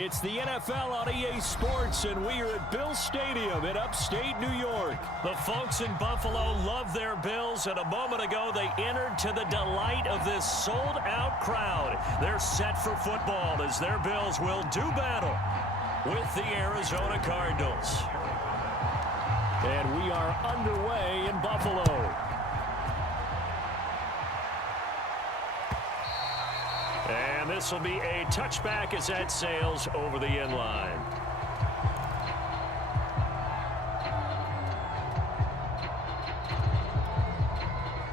It's the NFL on EA Sports, and we are at Bill Stadium in upstate New York. The folks in Buffalo love their Bills, and a moment ago they entered to the delight of this sold-out crowd. They're set for football as their Bills will do battle with the Arizona Cardinals. And we are underway in Buffalo. And this will be a touchback as that sails over the end line.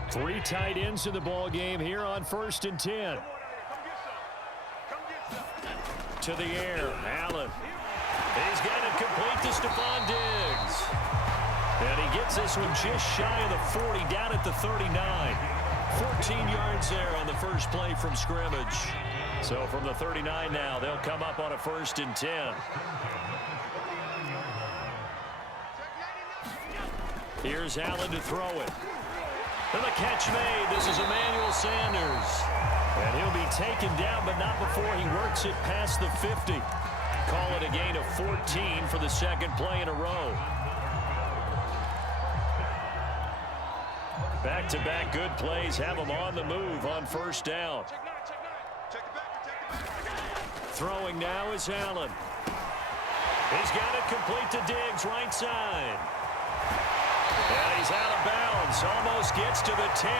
Three tight ends in the ball game here on 1st and 10. To the air, Allen. He's got it complete to Stephon Diggs. And he gets this one just shy of the 40, down at the 39. 14 yards there on the first play from scrimmage. So from the 39 now, they'll come up on a 1st and 10. Here's Allen to throw it. And the catch made. This is Emmanuel Sanders. And he'll be taken down, but not before he works it past the 50. Call it a gain of 14 for the second play in a row. Back-to-back good plays have him on the move on 1st down. Throwing now is Allen. He's got it complete to Diggs, right side. And he's out of bounds. Almost gets to the 10.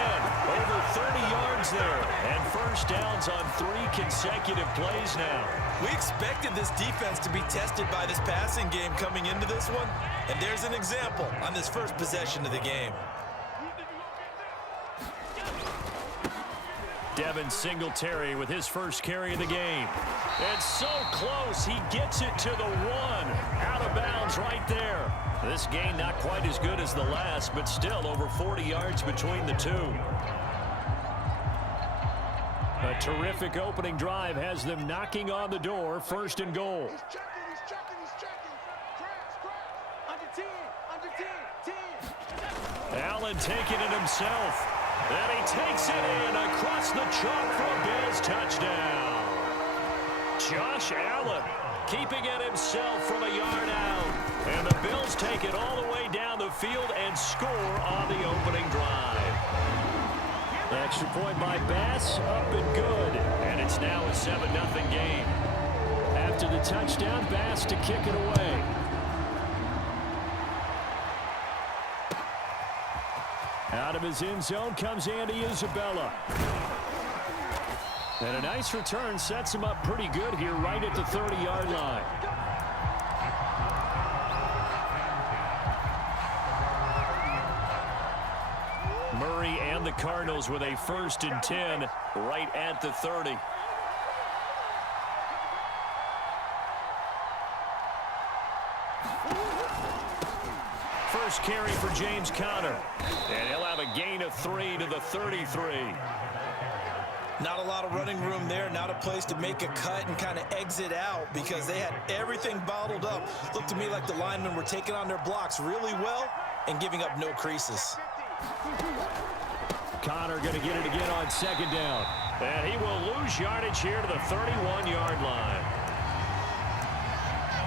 Over 30 yards there. And 1st downs on 3 consecutive plays now. We expected this defense to be tested by this passing game coming into this one. And there's an example on this first possession of the game. Devin Singletary with his first carry of the game. And so close, he gets it to the 1. Out of bounds right there. This gain not quite as good as the last, but still over 40 yards between the two. A terrific opening drive has them knocking on the door, 1st and goal. He's checking. Under 10. Allen taking it himself. And he takes it in across the chalk for a Bills touchdown. Josh Allen keeping it himself from a yard out. And the Bills take it all the way down the field and score on the opening drive. Extra point by Bass, up and good. And it's now a 7-0 game. After the touchdown, Bass to kick it away. Out of his end zone comes Andy Isabella. And a nice return sets him up pretty good here right at the 30-yard line. Murray and the Cardinals with a 1st and 10 right at the 30. First carry for James Conner. And he'll have a gain of 3 to the 33. Not a lot of running room there, not a place to make a cut and kind of exit out because they had everything bottled up. Looked to me like the linemen were taking on their blocks really well and giving up no creases. Conner going to get it again on 2nd down. And he will lose yardage here to the 31-yard line.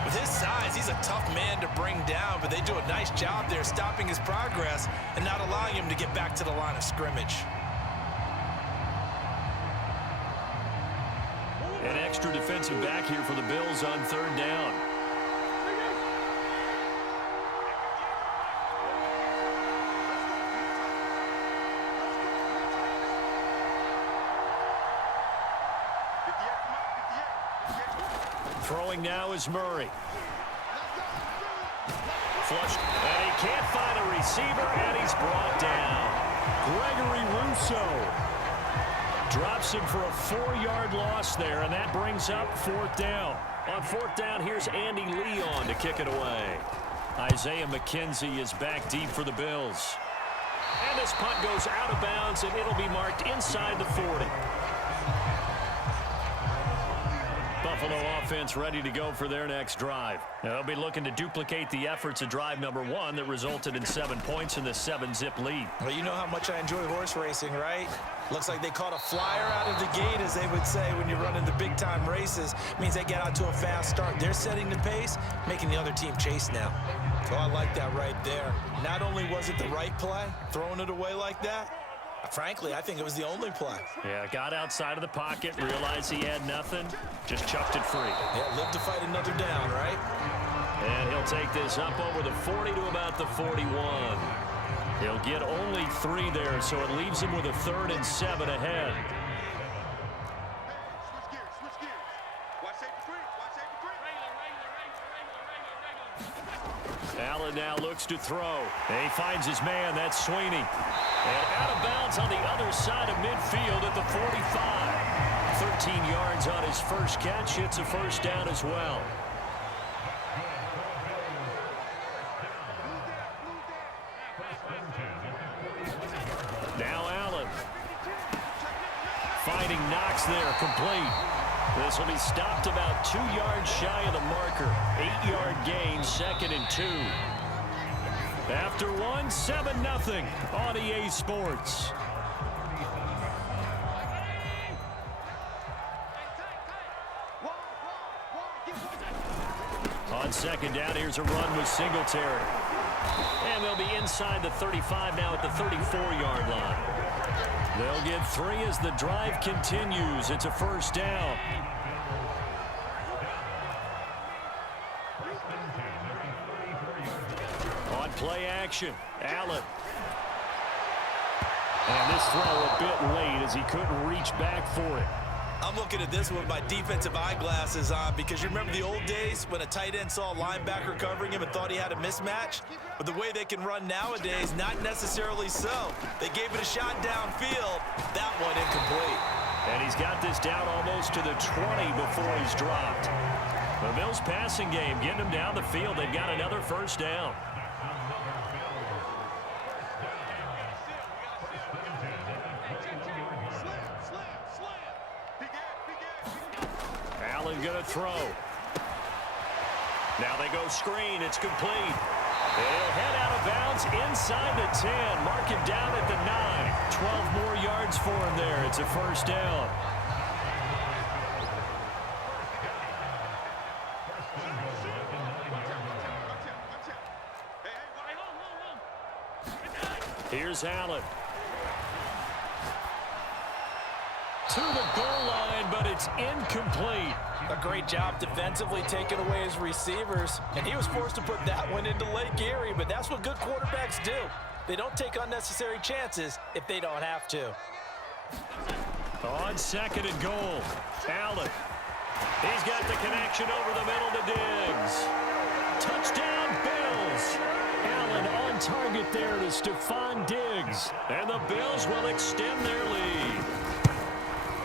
With his size, he's a tough man to bring down, but they do a nice job there stopping his progress and not allowing him to get back to the line of scrimmage. An extra defensive back here for the Bills on 3rd down. Throwing now is Murray. Flushed, and he can't find a receiver, and he's brought down. Gregory Rousseau drops him for a 4-yard loss there, and that brings up 4th down. On 4th down, here's Andy Leon to kick it away. Isaiah McKenzie is back deep for the Bills. And this punt goes out of bounds, and it'll be marked inside the 40. Buffalo offense ready to go for their next drive. Now, they'll be looking to duplicate the efforts of drive number 1 that resulted in 7 points in this 7-zip lead. Well, you know how much I enjoy horse racing, right? Looks like they caught a flyer out of the gate, as they would say when you're running the big-time races. Means they get out to a fast start. They're setting the pace, making the other team chase now. So I like that right there. Not only was it the right play, throwing it away like that, frankly, I think it was the only play. Yeah, got outside of the pocket, realized he had nothing, just chucked it free. Yeah, live to fight another down, right? And he'll take this up over the 40 to about the 41. He'll get only 3 there, so it leaves him with a 3rd and 7 ahead. Allen now looks to throw. And he finds his man. That's Sweeney. And out of bounds on the other side of midfield at the 45. 13 yards on his first catch. It's a first down as well. Now Allen. Finding Knox there, complete. This will be stopped about 2 yards shy of the marker. 8-yard gain, 2nd and 2. After 1, 7-0 on EA Sports. On 2nd down, here's a run with Singletary. And they'll be inside the 35 now at the 34-yard line. They'll get 3 as the drive continues. It's a first down. On play action, Allen. And this throw a bit late as he couldn't reach back for it. I'm looking at this with my defensive eyeglasses on because you remember the old days when a tight end saw a linebacker covering him and thought he had a mismatch? But the way they can run nowadays, not necessarily so. They gave it a shot downfield. That one incomplete. And he's got this down almost to the 20 before he's dropped. The Bills passing game getting him down the field. They've got another first down. Allen going to throw. Now they go screen. It's complete. And he'll head out of bounds inside the 10. Mark him down at the 9. 12 more yards for him there. It's a first down. Here's Allen. To the goal line, but it's incomplete. A great job defensively taking away his receivers, and he was forced to put that one into Lake Erie, but that's what good quarterbacks do. They don't take unnecessary chances if they don't have to. On 2nd and goal, Allen. He's got the connection over the middle to Diggs. Touchdown, Bills. Allen on target there to Stephon Diggs. And the Bills will extend their lead.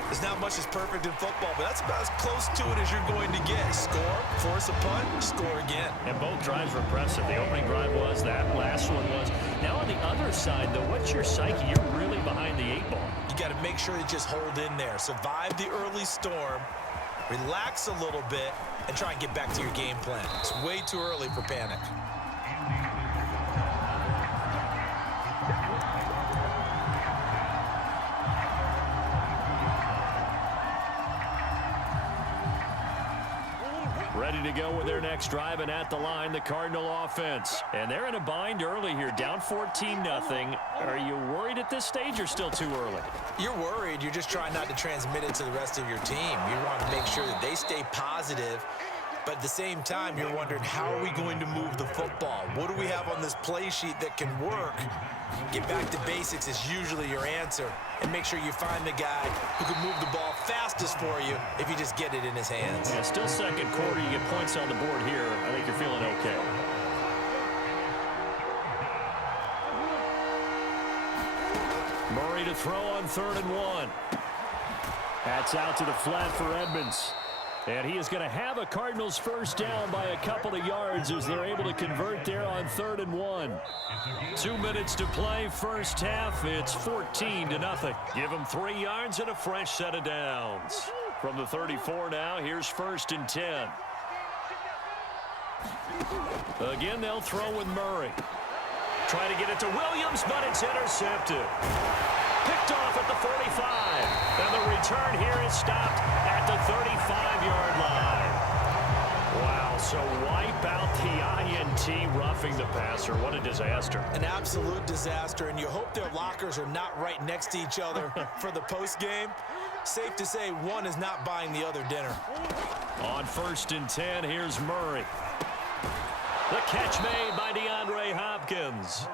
There's not much that's perfect in football, but that's about as close to it as you're going to get. Score, force a punt, score again. And both drives were impressive. The opening drive was, that last one was. Now on the other side, though, what's your psyche? You're really behind the 8 ball. You got to make sure you just hold in there. Survive the early storm, relax a little bit, and try and get back to your game plan. It's way too early for panic. Ready to go with their next drive, and at the line, the Cardinal offense. And they're in a bind early here, down 14-0. Are you worried at this stage or still too early? You're worried. You're just trying not to transmit it to the rest of your team. You want to make sure that they stay positive, but at the same time, you're wondering, how are we going to move the football? What do we have on this play sheet that can work? Get back to basics is usually your answer, and make sure you find the guy who can move the ball fastest for you if you just get it in his hands. Yeah, still second quarter. You get points on the board here. I think you're feeling okay. Murray to throw on 3rd and 1. That's out to the flat for Edmonds. And he is going to have a Cardinals first down by a couple of yards as they're able to convert there on 3rd and 1. 2 minutes to play, first half. It's 14-0. Give them 3 yards and a fresh set of downs. From the 34 now, here's 1st and 10. Again, they'll throw with Murray. Try to get it to Williams, but it's intercepted. Picked off at the 45. And the return here is stopped at the 35-yard line. Wow, so wipe out the INT, roughing the passer. What a disaster. An absolute disaster, and you hope their lockers are not right next to each other for the postgame. Safe to say one is not buying the other dinner. On 1st and 10, here's Murray. The catch made by DeAndre Hopkins.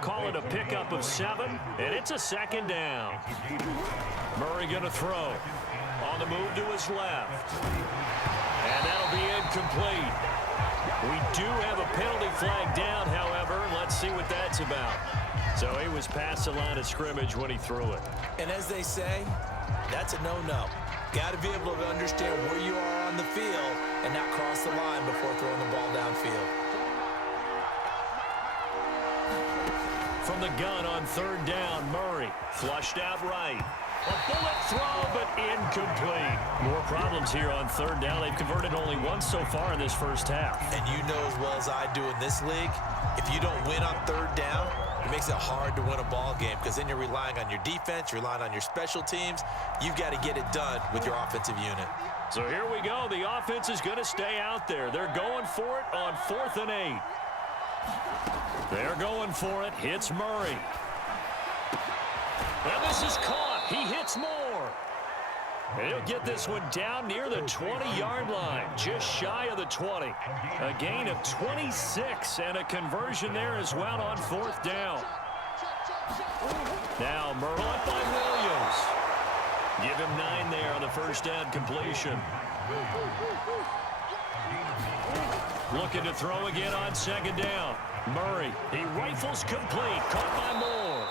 Call it a pickup of 7, and it's a 2nd down. Murray going to throw. On the move to his left. And that'll be incomplete. We do have a penalty flag down, however. Let's see what that's about. So he was past the line of scrimmage when he threw it. And as they say, that's a no-no. Got to be able to understand where you are on the field and not cross the line before throwing the ball downfield. From the gun on 3rd down, Murray flushed out right. A bullet throw, but incomplete. More problems here on 3rd down. They've converted only once so far in this first half. And you know as well as I do in this league, if you don't win on 3rd down, it makes it hard to win a ball game because then you're relying on your defense, you're relying on your special teams. You've got to get it done with your offensive unit. So here we go. The offense is going to stay out there. They're going for it on 4th and 8. They're going for it. Hits Murray. And this is caught. He hits more. And he'll get this one down near the 20-yard line, just shy of the 20. A gain of 26 and a conversion there as well on 4th down. Now Murray by Williams. Give him 9 there on the first down completion. Looking to throw again on 2nd down. Murray, he rifles complete, caught by Moore.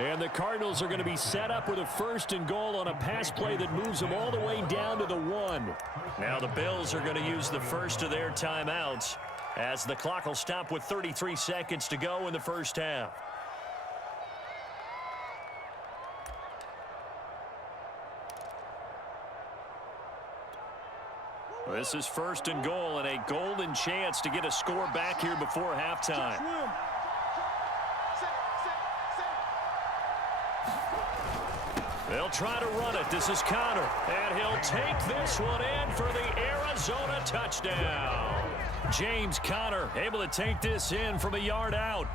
And the Cardinals are going to be set up with a 1st and goal on a pass play that moves them all the way down to the 1. Now the Bills are going to use the first of their timeouts as the clock will stop with 33 seconds to go in the first half. This is 1st and goal and a golden chance to get a score back here before halftime. They'll try to run it. This is Connor. And he'll take this one in for the Arizona touchdown. James Conner able to take this in from a yard out.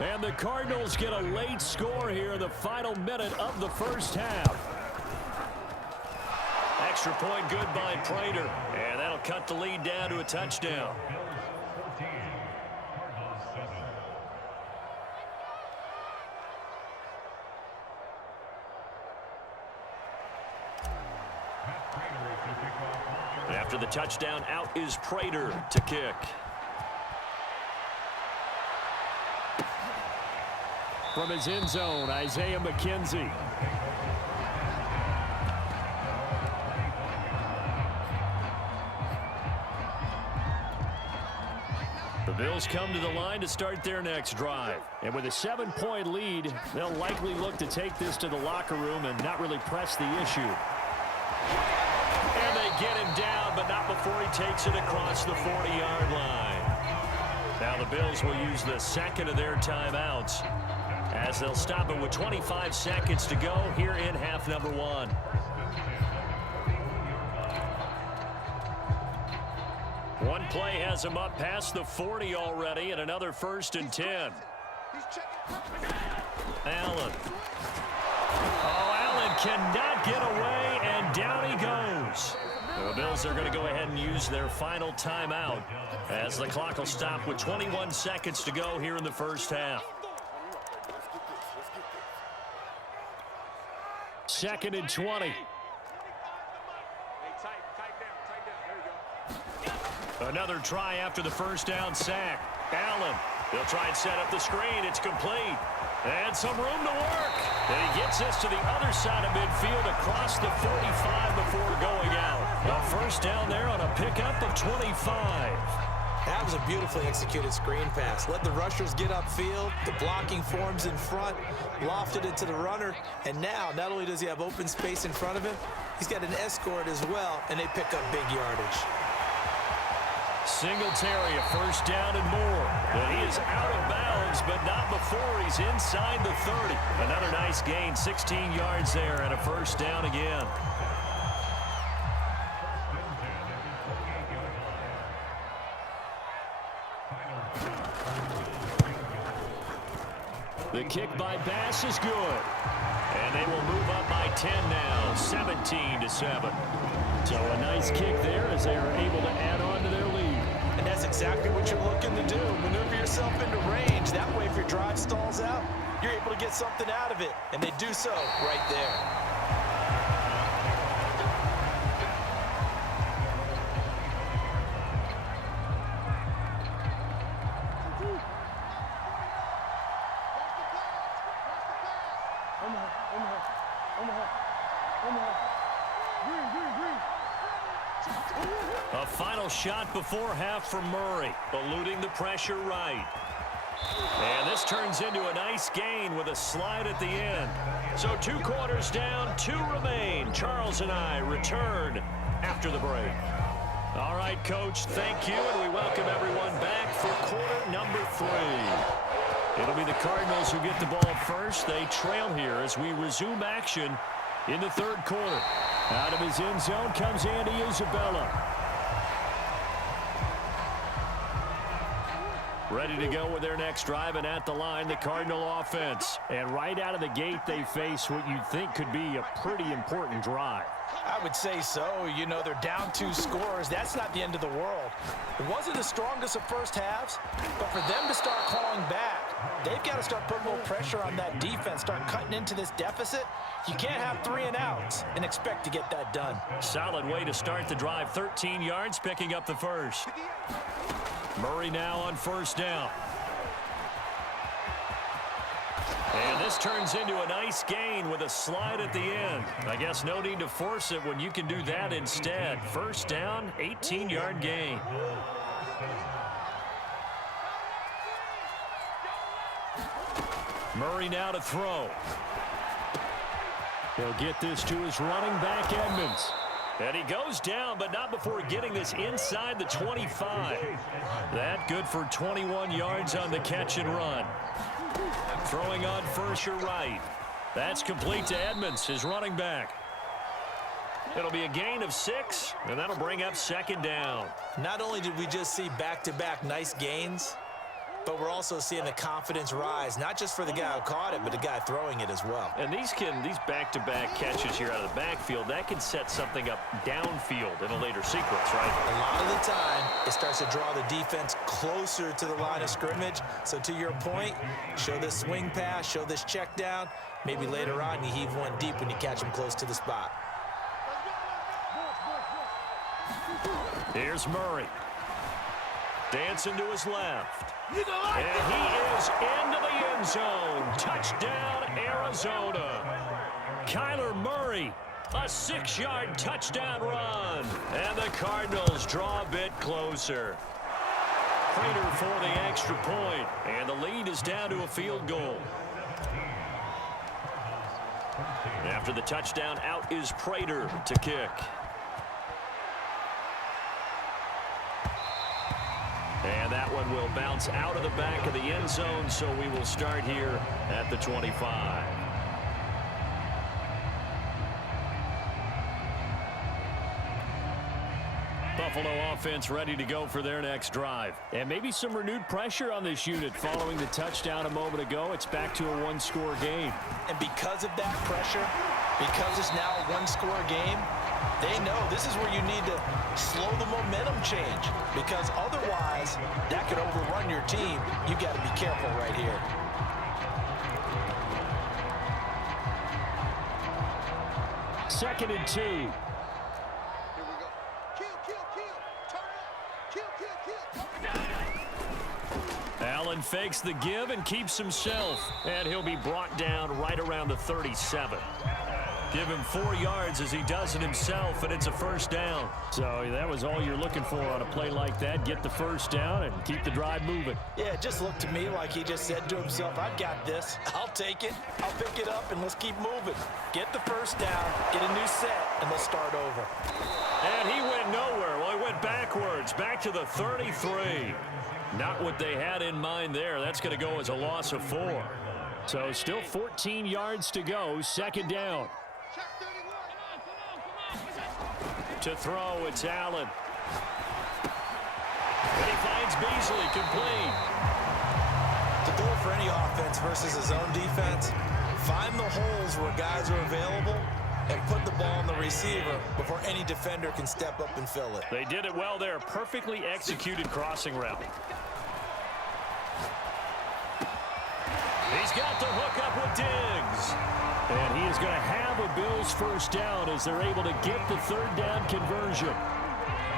And the Cardinals get a late score here in the final minute of the first half. Extra point good by Prater. And that'll cut the lead down to a touchdown. After the touchdown, out is Prater to kick. From his end zone, Isaiah McKenzie. The Bills come to the line to start their next drive. And with a 7-point lead, they'll likely look to take this to the locker room and not really press the issue. And they get him down, but not before he takes it across the 40-yard line. Now the Bills will use the second of their timeouts as they'll stop it with 25 seconds to go here in half number 1. One play has him up past the 40 already, and another 1st and 10. Allen. Oh, Allen cannot get away, and down he goes. The Bills are going to go ahead and use their final timeout as the clock will stop with 21 seconds to go here in the first half. 2nd and 20. Another try after the first down sack. Allen, they'll try and set up the screen. It's complete. And some room to work. And he gets this to the other side of midfield across the 45 before going out. A first down there on a pickup of 25. That was a beautifully executed screen pass. Let the rushers get upfield. The blocking forms in front. Lofted it to the runner. And now, not only does he have open space in front of him, He's got an escort as well, and they pick up big yardage. Singletary, a first down and more. And he is out of bounds, but not before he's inside the 30. Another nice gain, 16 yards there, and a first down again. The kick by Bass is good. And they will move up by 10 now, 17-7. So a nice kick there as they are able to add on to their lead. And that's exactly what you're looking to do. Maneuver yourself into range. That way, if your drive stalls out, you're able to get something out of it. And they do so right there. A final shot before half from Murray, eluding the pressure right. And this turns into a nice gain with a slide at the end. So 2 quarters down, 2 remain. Charles and I return after the break. All right, Coach, thank you, and we welcome everyone back for quarter number 3. It'll be the Cardinals who get the ball first. They trail here as we resume action in the 3rd quarter. Out of his end zone comes Andy Isabella. Ready to go with their next drive, and at the line, the Cardinal offense. And right out of the gate, they face what you'd think could be a pretty important drive. I would say so. You know, they're down 2 scores. That's not the end of the world. It wasn't the strongest of first halves, but for them to start clawing back, they've got to start putting a little pressure on that defense, start cutting into this deficit. You can't have 3 and outs and expect to get that done. Solid way to start the drive. 13 yards, picking up the first. Murray now on first down. And this turns into a nice gain with a slide at the end. I guess no need to force it when you can do that instead. First down, 18-yard gain. Murray now to throw. He'll get this to his running back, Edmonds. And he goes down, but not before getting this inside the 25. That good for 21 yards on the catch and run. Throwing on first or right. That's complete to Edmonds, his running back. It'll be a gain of 6, and that'll bring up 2nd down. Not only did we just see back-to-back nice gains, but we're also seeing the confidence rise, not just for the guy who caught it, but the guy throwing it as well. And these back-to-back catches here out of the backfield, that can set something up downfield in a later sequence, right? A lot of the time, it starts to draw the defense closer to the line of scrimmage. So to your point, show this swing pass, show this check down. Maybe later on, you heave one deep when you catch him close to the spot. Here's Murray. Dancing to his left. And he is into the end zone. Touchdown, Arizona. Kyler Murray, a 6-yard touchdown run. And the Cardinals draw a bit closer. Prater for the extra point. And the lead is down to a field goal. After the touchdown, out is Prater to kick. And that one will bounce out of the back of the end zone, so we will start here at the 25. Buffalo offense ready to go for their next drive. And maybe some renewed pressure on this unit following the touchdown a moment ago. It's back to a 1-score game. And because of that pressure, because it's now a 1-score game, they know this is where you need to slow the momentum change, because otherwise that could overrun your team. You got to be careful right here. Second and 2. Here we go. Kill. Turn it up. Kill. Allen fakes the give and keeps himself, and he'll be brought down right around the 37. Give him 4 yards as he does it himself, and it's a first down. So that was all you're looking for on a play like that. Get the first down and keep the drive moving. Yeah, it just looked to me like he just said to himself, I've got this. I'll take it. I'll pick it up, and let's keep moving. Get the first down, get a new set, and they'll start over. And he went nowhere. Well, he went backwards, back to the 33. Not what they had in mind there. That's going to go as a loss of 4. So still 14 yards to go, second down. To throw, it's Allen. And he finds Beasley, complete. The goal for any offense versus his own defense, find the holes where guys are available and put the ball on the receiver before any defender can step up and fill it. They did it well there. Perfectly executed crossing route. He's got the hook up with Diggs. And he is going to have a Bills first down as they're able to get the third down conversion.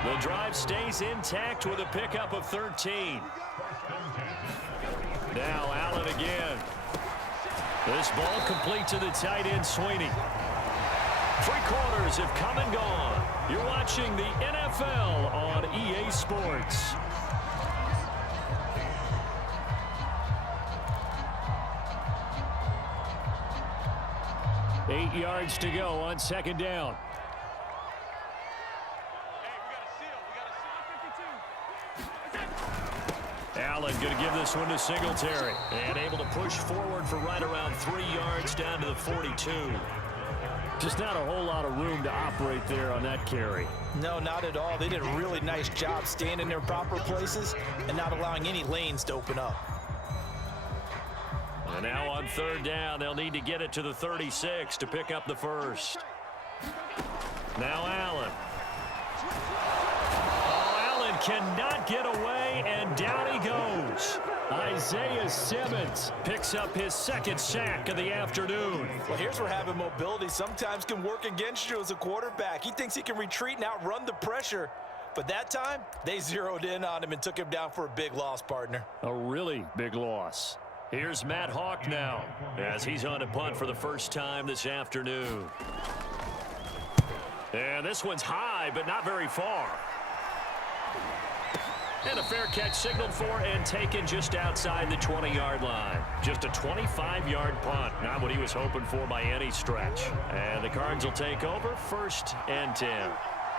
The drive stays intact with a pickup of 13. Now Allen again. This ball complete to the tight end, Sweeney. 3 quarters have come and gone. You're watching the NFL on EA Sports. Eight yards to go on second down. Allen going to give this one to Singletary. And able to push forward for right around 3 yards down to the 42. Just not a whole lot of room to operate there on that carry. No, not at all. They did a really nice job staying in their proper places and not allowing any lanes to open up. And now on third down, they'll need to get it to the 36 to pick up the first. Now Allen. Oh, Allen cannot get away, and down he goes. Isaiah Simmons picks up his second sack of the afternoon. Well, here's where having mobility sometimes can work against you as a quarterback. He thinks he can retreat and outrun the pressure. But that time, they zeroed in on him and took him down for a big loss, partner. A really big loss. Here's Matt Hawk now as he's on a punt for the first time this afternoon. And this one's high, but not very far. And a fair catch signaled for and taken just outside the 20-yard line. Just a 25-yard punt. Not what he was hoping for by any stretch. And the Cards will take over, 1st and 10.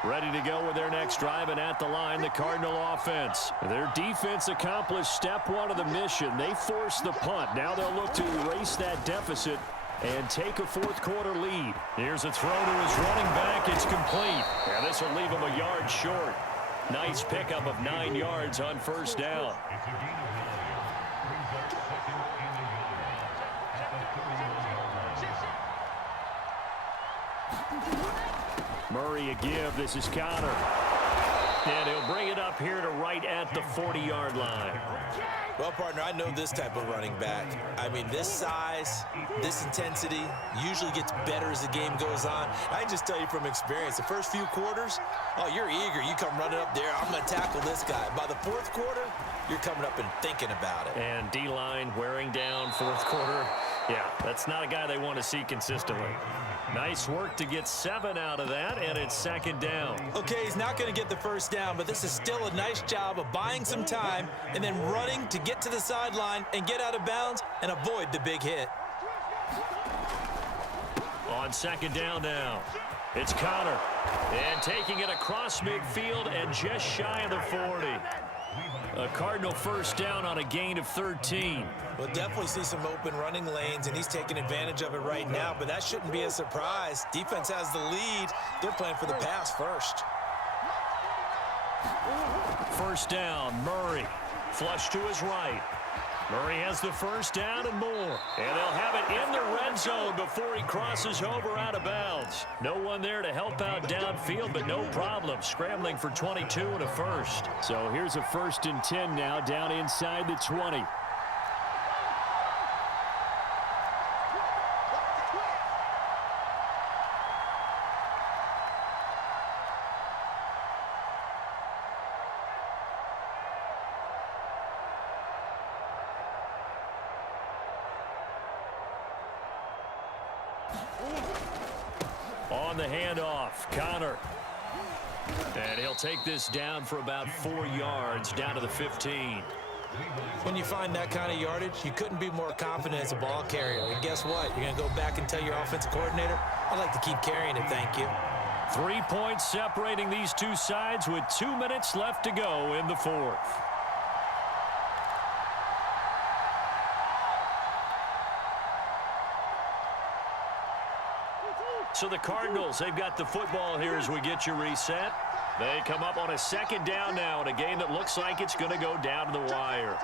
Ready to go with their next drive, and at the line, the Cardinal offense. Their defense accomplished step 1 of the mission. They forced the punt. Now they'll look to erase that deficit and take a 4th quarter lead. Here's a throw to his running back. It's complete. And this will leave him a yard short. Nice pickup of 9 yards on first down. Murray a give. This is Connor. And he'll bring it up here to right at the 40-yard line. Well, partner, I know this type of running back. I mean, this size, this intensity usually gets better as the game goes on. I can just tell you from experience, the first few quarters, oh, you're eager. You come running up there, I'm going to tackle this guy. By the 4th quarter, you're coming up and thinking about it. And D-line wearing down 4th quarter. Yeah, that's not a guy they want to see consistently. Nice work to get 7 out of that, and it's second down. Okay, he's not going to get the first down, but this is still a nice job of buying some time and then running to get to the sideline and get out of bounds and avoid the big hit. On second down now, it's Connor. And taking it across midfield and just shy of the 40. A Cardinal first down on a gain of 13. We'll definitely see some open running lanes, and he's taking advantage of it right now, but that shouldn't be a surprise. Defense has the lead. They're playing for the pass first. First down, Murray. Flush to his right. Murray has the first down and more. And they'll have it in the red zone before he crosses over out of bounds. No one there to help out downfield, but no problem. Scrambling for 22 and a first. So here's a 1st and 10 now down inside the 20. On the handoff, Connor. And he'll take this down for about 4 yards, down to the 15. When you find that kind of yardage, you couldn't be more confident as a ball carrier. And guess what? You're going to go back and tell your offensive coordinator, I'd like to keep carrying it, thank you. 3 points separating these two sides with 2 minutes left to go in the fourth. So the Cardinals, they've got the football here as we get you reset. They come up on a second down now in a game that looks like it's going to go down to the wire.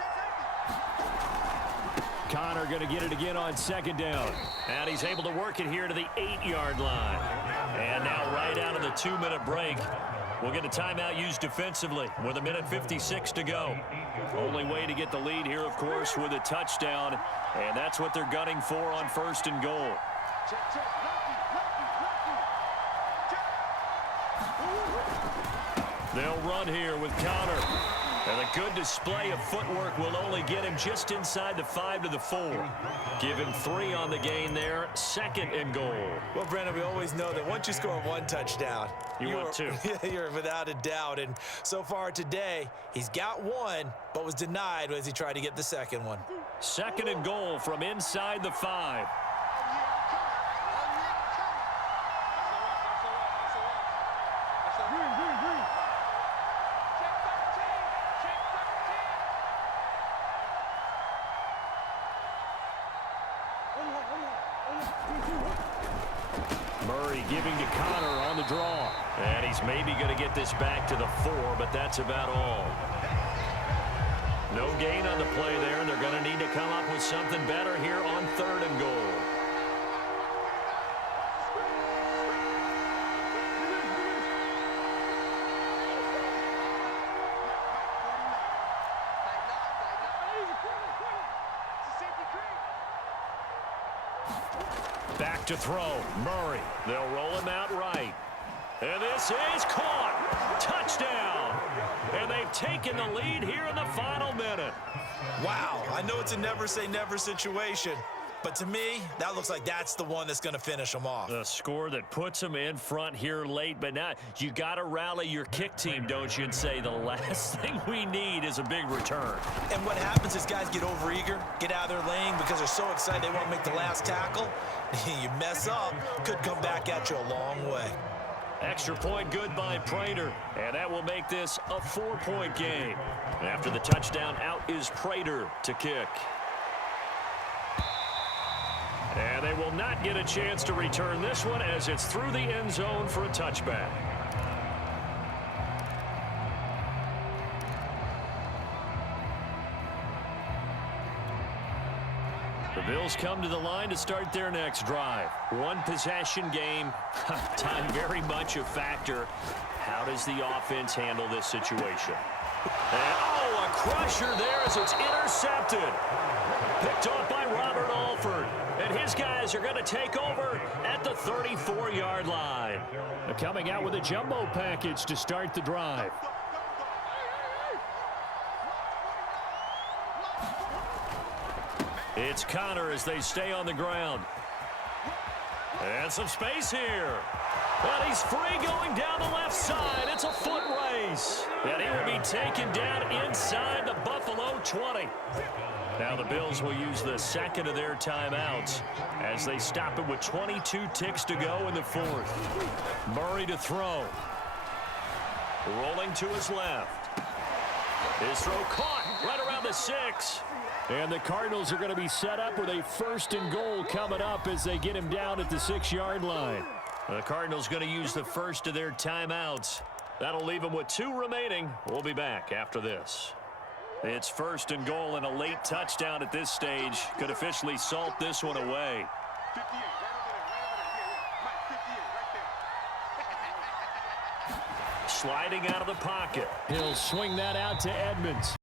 Connor going to get it again on second down. And he's able to work it here to the 8-yard line. And now right out of the 2-minute break, we'll get a timeout used defensively with 1:56 to go. Only way to get the lead here, of course, with a touchdown. And that's what they're gunning for on first and goal. They'll run here with Connor. And a good display of footwork will only get him just inside the 5 to the 4. Give him 3 on the gain there. Second and goal. Well, Brandon, we always know that once you score 1 touchdown, you want 2. You're without a doubt. And so far today, he's got 1, but was denied as he tried to get the second one. Second and goal from inside the 5. Murray giving to Connor on the draw. And he's maybe going to get this back to the 4, but that's about all. No gain on the play there, and they're going to need to come up with something better here on third and goal. Back to throw. Murray. They'll roll him out right. And this is caught. Touchdown. And they've taken the lead here in the final minute. Wow. I know it's a never say never situation, but to me, that looks like that's the one that's going to finish them off. The score that puts them in front here late, but now you got to rally your kick team, don't you, and say the last thing we need is a big return. And what happens is guys get overeager, get out of their lane because they're so excited they want to make the last tackle. You mess up, could come back at you a long way. Extra point good by Prater, and that will make this a 4-point game. After the touchdown, out is Prater to kick. And they will not get a chance to return this one as it's through the end zone for a touchback. The Bills come to the line to start their next drive. One possession game, time very much a factor. How does the offense handle this situation? And, oh, a crusher there as it's intercepted. Picked off by Robert Alford. And his guys are going to take over at the 34-yard line. They're coming out with a jumbo package to start the drive. It's Connor as they stay on the ground. And some space here. And he's free going down the left side. It's a foot race. And he will be taken down inside the Buffalo 20. Now the Bills will use the second of their timeouts as they stop it with 22 ticks to go in the fourth. Murray to throw. Rolling to his left. His throw caught right around the 6. And the Cardinals are going to be set up with a first and goal coming up as they get him down at the 6-yard line. The Cardinals going to use the first of their timeouts. That'll leave them with 2 remaining. We'll be back after this. It's first and goal, and a late touchdown at this stage could officially salt this one away. 58, right over there, right there. Sliding out of the pocket. He'll swing that out to Edmonds.